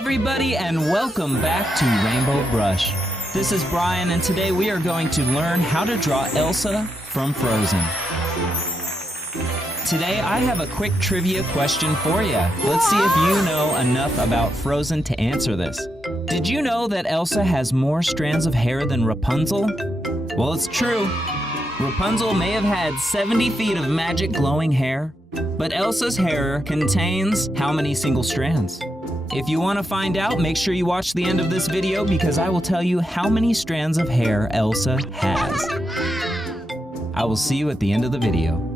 everybody, and welcome back to Rainbow Brush. This is Brian, and today we are going to learn how to draw Elsa from Frozen. Today I have a quick trivia question for you. Let's see if you know enough about Frozen to answer this. Did you know that Elsa has more strands of hair than Rapunzel? Well, it's true. Rapunzel may have had 70 feet of magic glowing hair, but Elsa's hair contains how many single strands? If you want to find out, make sure you watch the end of this video because I will tell you how many strands of hair Elsa has. I will see you at the end of the video.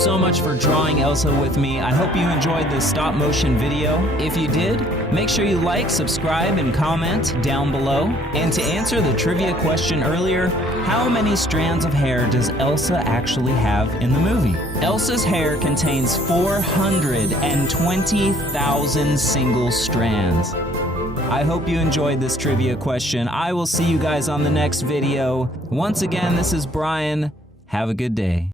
so much for drawing Elsa with me. I hope you enjoyed this stop motion video. If you did, make sure you like, subscribe, and comment down below. And to answer the trivia question earlier, how many strands of hair does Elsa actually have in the movie? Elsa's hair contains 420,000 single strands. I hope you enjoyed this trivia question. I will see you guys on the next video. Once again, this is Brian. Have a good day.